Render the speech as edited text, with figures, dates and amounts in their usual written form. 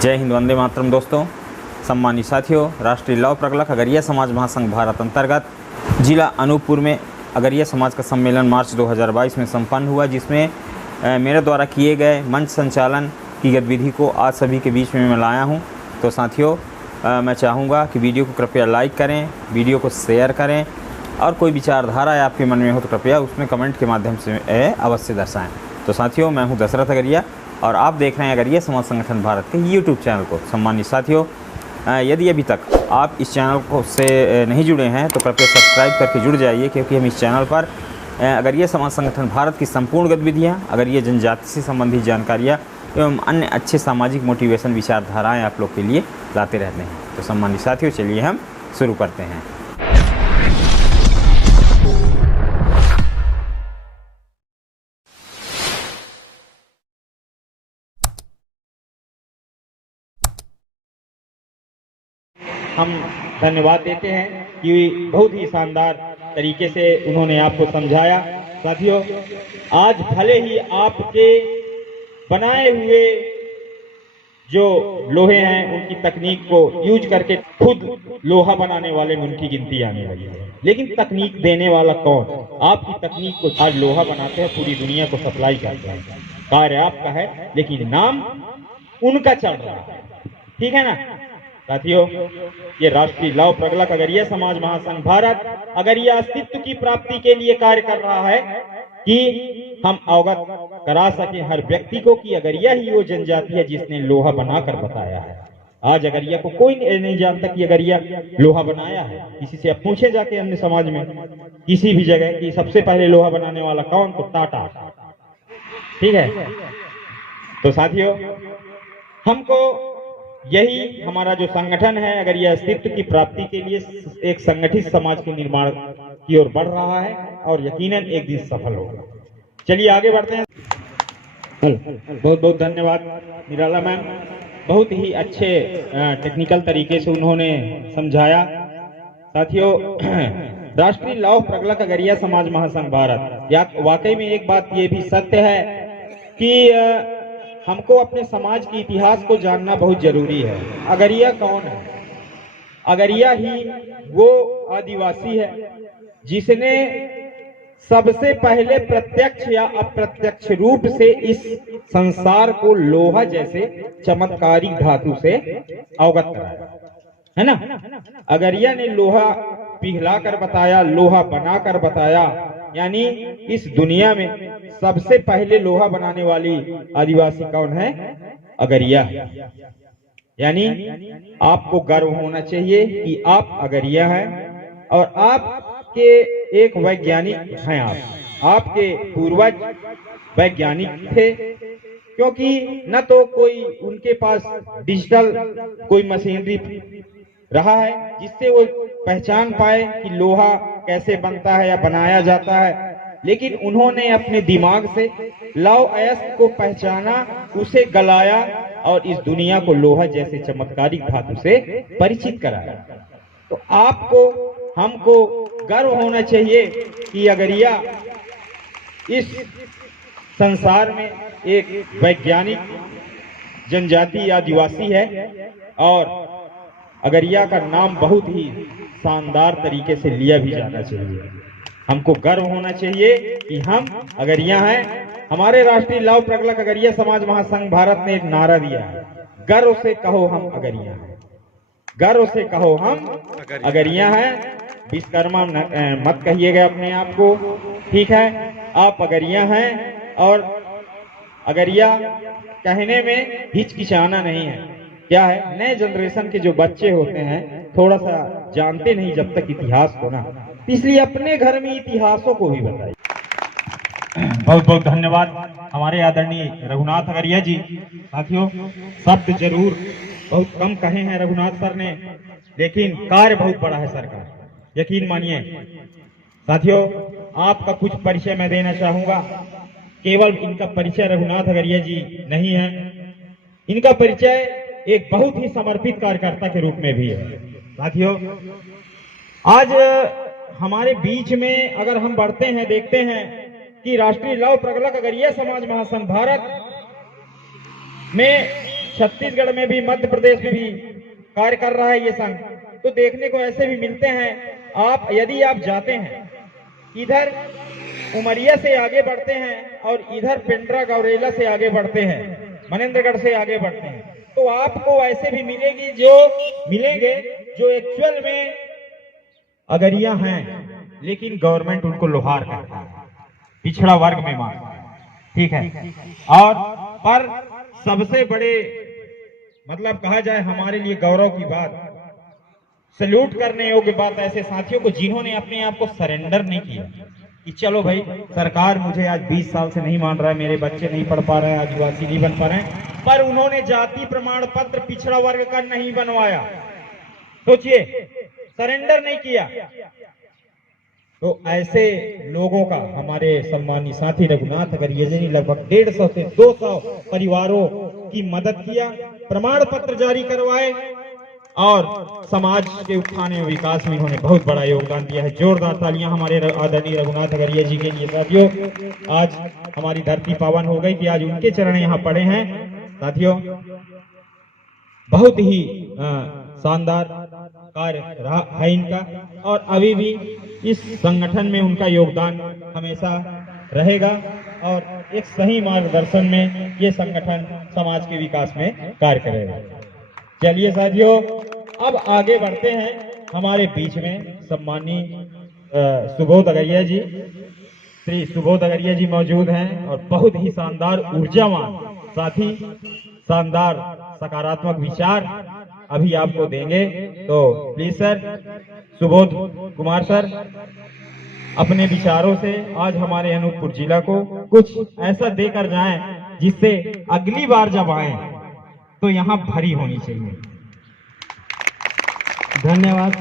जय हिंद, वंदे मातरम। दोस्तों, सम्मानित साथियों, राष्ट्रीय लव प्रगलक अगरिया समाज महासंघ भारत अंतर्गत जिला अनूपपुर में अगरिया समाज का सम्मेलन मार्च 2022 में संपन्न हुआ, जिसमें मेरे द्वारा किए गए मंच संचालन की गतिविधि को आज सभी के बीच में मैं लाया हूं। तो साथियों, मैं चाहूँगा कि वीडियो को कृपया लाइक करें, वीडियो को शेयर करें और कोई विचारधारा या आपके मन में हो तो कृपया उसमें कमेंट के माध्यम से अवश्य दर्शाएँ। तो साथियों, मैं हूँ दशरथ अगरिया और आप देख रहे हैं अगरिया समाज संगठन भारत के यूट्यूब चैनल को। सम्मानित साथियों, यदि अभी तक आप इस चैनल को से नहीं जुड़े हैं तो कृपया सब्सक्राइब करके जुड़ जाइए, क्योंकि हम इस चैनल पर अगरिया समाज संगठन भारत की संपूर्ण गतिविधियाँ, अगरिया जनजाति से संबंधित जानकारियाँ एवं अन्य अच्छे सामाजिक मोटिवेशन विचारधाराएँ आप लोग के लिए लाते रहते हैं। तो सम्मानित साथियों, चलिए हम शुरू करते हैं। हम धन्यवाद देते हैं कि बहुत ही शानदार तरीके से उन्होंने आपको समझाया। साथियों, आज भले ही आपके बनाए हुए जो लोहे हैं उनकी तकनीक को यूज करके खुद लोहा बनाने वाले उनकी गिनती आने लगी है, लेकिन तकनीक देने वाला कौन? आपकी तकनीक को आज लोहा बनाते हैं, पूरी दुनिया को सप्लाई करते हैं। कार्य आपका है, लेकिन नाम उनका चल रहा है। ठीक है ना साथियों? ये राष्ट्रीय लव प्रगलक अगरिया समाज महासंघ भारत अगरिया अस्तित्व की प्राप्ति के लिए कार्य कर रहा है कि हम अवगत करा सके हर व्यक्ति को कि अगरिया ही वो जनजाति है जिसने लोहा बनाकर बताया है। आज अगरिया को कोई नहीं जानता कि अगरिया लोहा बनाया है। किसी से आप पूछे जाके अन्य समाज में किसी भी जगह कि सबसे पहले लोहा बनाने वाला कौन, तो टाटा। ठीक है? तो साथियों, हमको यही हमारा जो संगठन है अगरिया अस्तित्व की प्राप्ति के लिए एक संगठित समाज के निर्माण की ओर बढ़ रहा है और यकीनन एक दिन सफल होगा। चलिए आगे बढ़ते हैं। बहुत बहुत धन्यवाद निराला मैम, बहुत ही अच्छे टेक्निकल तरीके से उन्होंने समझाया। साथियों, राष्ट्रीय लव प्रगलक अगरिया समाज महासंघ भारत, या वाकई में एक बात ये भी सत्य है कि हमको अपने समाज के इतिहास को जानना बहुत जरूरी है। अगरिया कौन है? अगरिया ही वो आदिवासी है जिसने सबसे पहले प्रत्यक्ष या अप्रत्यक्ष रूप से इस संसार को लोहा जैसे चमत्कारिक धातु से अवगत कराया, है ना? अगरिया ने लोहा पिघला कर बताया, लोहा बनाकर बताया। यानी इस दुनिया में सबसे पहले लोहा बनाने वाली आदिवासी कौन है? अगरिया। यानी आपको गर्व होना चाहिए कि आप अगरिया हैं और आपके एक वैज्ञानिक हैं। आपके पूर्वज वैज्ञानिक थे, क्योंकि न तो कोई उनके पास डिजिटल कोई मशीनरी रहा है जिससे वो पहचान पाए कि लोहा कैसे बनता है या बनाया जाता है, लेकिन उन्होंने अपने दिमाग से लौह अयस्क को पहचाना, उसे गलाया और इस दुनिया को लोहा जैसे चमत्कारिक धातु से परिचित कराया। तो आपको, हमको गर्व होना चाहिए कि अगरिया इस संसार में एक वैज्ञानिक जनजाति आदिवासी है और अगरिया का नाम बहुत ही शानदार तरीके से लिया भी जाना चाहिए। हमको गर्व होना चाहिए कि हम अगरिया हैं। हमारे राष्ट्रीय लव प्रगलक अगरिया समाज महासंघ भारत ने एक नारा दिया है, गर्व से कहो हम अगरिया हैं, गर्व से कहो हम अगरिया हैं। विश्वकर्मा मत कहिएगा अपने आप को, ठीक है? आप अगरिया हैं और अगरिया कहने में हिचकिचाना नहीं है। क्या है, नए जनरेशन के जो बच्चे होते हैं थोड़ा सा जानते नहीं जब तक इतिहास को ना, इसलिए अपने घर में इतिहासों को भी बताइए। बहुत बहुत धन्यवाद हमारे आदरणीय रघुनाथ अगरिया जी। साथियों, शब्द जरूर बहुत कम कहे हैं रघुनाथ सर ने, लेकिन कार्य बहुत बड़ा है सर का, यकीन मानिए। साथियों, आपका कुछ परिचय मैं देना चाहूंगा। केवल इनका परिचय रघुनाथ अगरिया जी नहीं है, इनका परिचय एक बहुत ही समर्पित कार्यकर्ता के रूप में भी है। साथियों, आज हमारे बीच में अगर हम बढ़ते हैं, देखते हैं कि राष्ट्रीय लव प्रगलक अगरिया समाज महासंघ भारत में छत्तीसगढ़ में भी, मध्य प्रदेश में भी कार्य कर रहा है ये संघ। तो देखने को ऐसे भी मिलते हैं। आप यदि आप जाते हैं इधर उमरिया से आगे बढ़ते हैं और इधर पेंड्रा गौरेला से आगे बढ़ते हैं, मनेंद्रगढ़ से आगे बढ़ते हैं, तो आपको ऐसे भी मिलेंगे जो एक्चुअल में अगरिया हैं, लेकिन गवर्नमेंट उनको लोहार करता है, पिछड़ा वर्ग में मानता है, ठीक है। और पर सबसे बड़े मतलब कहा जाए हमारे लिए गौरव की बात, सैल्यूट करने योग्य बात ऐसे साथियों को जिन्होंने अपने आप को सरेंडर नहीं किया कि चलो भाई सरकार मुझे आज 20 साल से नहीं मान रहा है, मेरे बच्चे नहीं पढ़ पा रहे हैं, आदिवासी नहीं बन पा रहे हैं, पर उन्होंने जाति प्रमाण पत्र पिछड़ा वर्ग का नहीं बनवाया। सोचिए, सरेंडर नहीं किया। तो ऐसे लोगों का हमारे सम्मानीय साथी रघुनाथ अगरिया जी ने लगभग 150 से 200 परिवारों की मदद किया, प्रमाण पत्र जारी करवाए और समाज के उत्थान एवं विकास में इन्होंने बहुत बड़ा योगदान दिया है। जोरदार तालियां हमारे आदरणीय रघुनाथ अगरिया जी के लिए। साथियों, आज हमारी धरती पावन हो गई कि आज उनके चरण यहाँ पड़े हैं। साथियों, बहुत ही शानदार कार्य रहा है इनका और अभी भी इस संगठन में उनका योगदान हमेशा रहेगा और एक सही मार्गदर्शन में ये संगठन समाज के विकास में कार्य करेगा। चलिए साथियों, अब आगे बढ़ते हैं। हमारे बीच में सम्मानीय सुबोध अगरिया जी, श्री सुबोध अगरिया जी मौजूद हैं और बहुत ही शानदार ऊर्जावान साथी, शानदार सकारात्मक विचार अभी आपको देंगे। तो please sir, Subodh Kumar sir अपने विचारों से आज हमारे अनूपपुर जिला को कुछ ऐसा देकर जाएं जिससे अगली बार जब आए तो यहाँ भरी होनी चाहिए। धन्यवाद।